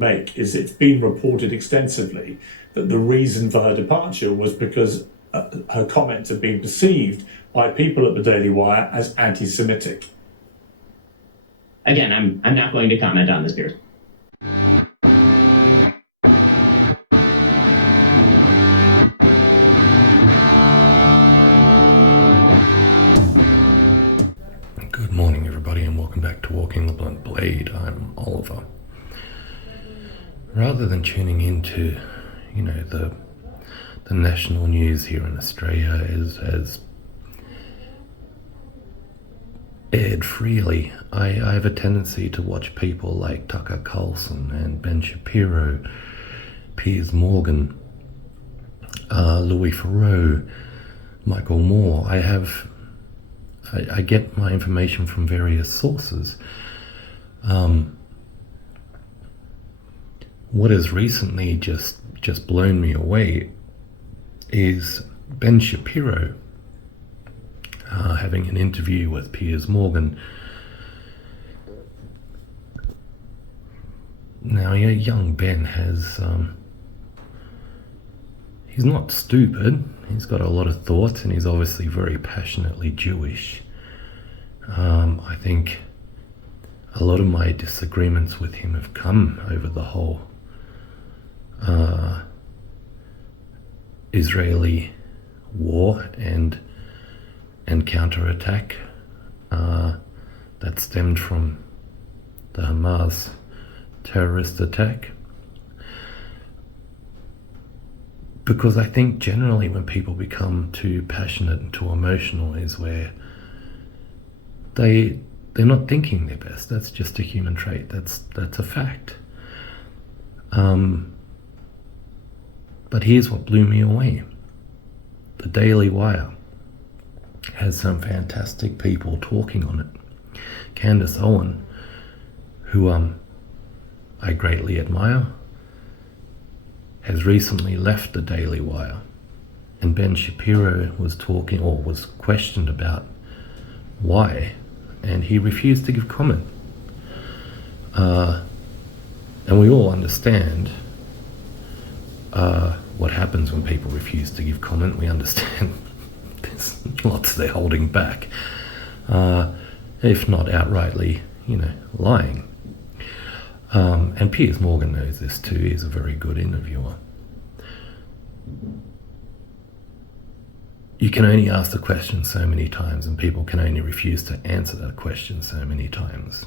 make is it's been reported extensively that the reason for her departure was because her comments had been perceived by people at the Daily Wire as anti-Semitic. Again, I'm not going to comment on this, Piers. Good morning, everybody, and welcome back to Walking the Blunt Blade. I'm Oliver. Rather than tuning into, the national news here in Australia as aired freely, I have a tendency to watch people like Tucker Carlson and Ben Shapiro, Piers Morgan, Louis Theroux, Michael Moore. I get my information from various sources. What has recently just blown me away is Ben Shapiro having an interview with Piers Morgan. Now, young Ben has, he's not stupid. He's got a lot of thoughts, and he's obviously very passionately Jewish. I think a lot of my disagreements with him have come over the whole Israeli war and counterattack that stemmed from the Hamas terrorist attack. Because I think generally when people become too passionate and too emotional is where they're not thinking their best. That's just a human trait. That's a fact. But here's what blew me away. The Daily Wire has some fantastic people talking on it. Candace Owens, who I greatly admire, has recently left the Daily Wire, and Ben Shapiro was talking, or was questioned about why, and he refused to give comment. And we all understand what happens when people refuse to give comment. We understand there's lots they're holding back, if not outrightly, lying. And Piers Morgan knows this too. He's a very good interviewer. You can only ask the question so many times, and people can only refuse to answer that question so many times.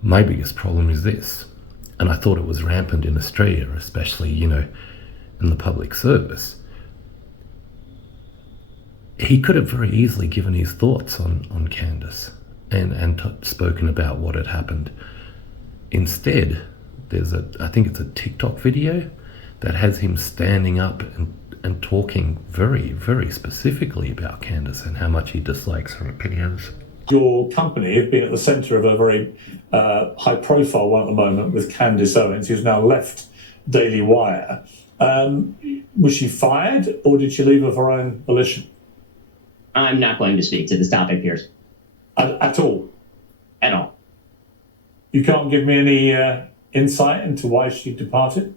My biggest problem is this, and I thought it was rampant in Australia, especially, in the public service. He could have very easily given his thoughts on Candace and spoken about what had happened. Instead, I think it's a TikTok video that has him standing up and talking very, very specifically about Candace and how much he dislikes her opinions. Your company have been at the centre of a very high-profile one at the moment with Candace Owens, who's now left Daily Wire. Was she fired, or did she leave of her own volition? I'm not going to speak to this topic, Piers. At all? At all. You can't give me any insight into why she departed?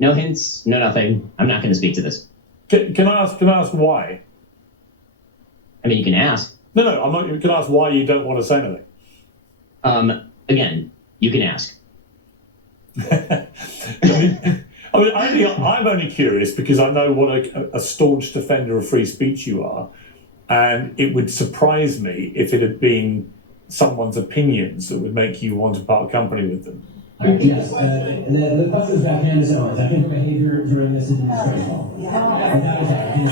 No hints, no nothing. I'm not going to speak to this. Can I ask why? I mean, you can ask. No, I'm not. You can ask why you don't want to say anything. Again, you can ask. I'm only curious because I know what a staunch defender of free speech you are, and it would surprise me if it had been someone's opinions that would make you want to part company with them. Yes, and the question is about Candace Owens. I think her behavior during this is disgraceful. Without a doubt, it is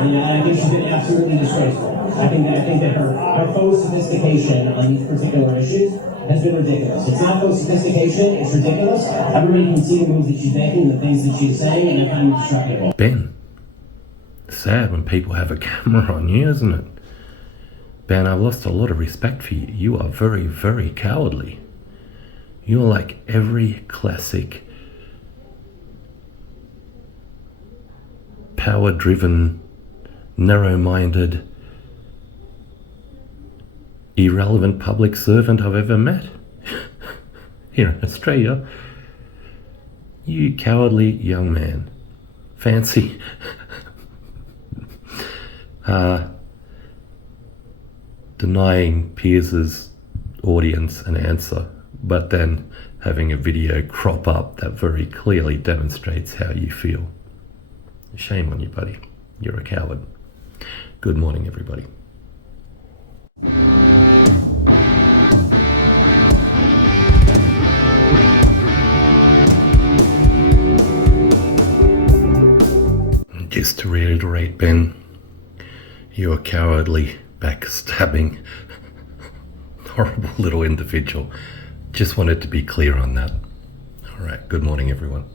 I think she's been absolutely disgraceful. I think that her faux sophistication on these particular issues has been ridiculous. It's not faux sophistication, it's ridiculous. Everybody can see the moves that she's making and the things that she's saying, and I find it disrespectful. Ben, sad when people have a camera on you, isn't it? Ben, I've lost a lot of respect for you. You are very, very cowardly. You're like every classic power-driven narrow-minded, irrelevant public servant I've ever met here in Australia. You cowardly young man. Fancy denying Piers's audience an answer, but then having a video crop up that very clearly demonstrates how you feel. Shame on you, buddy. You're a coward. Good morning, everybody. Just to reiterate, Ben, you're a cowardly, backstabbing, horrible little individual. Just wanted to be clear on that. All right, good morning, everyone.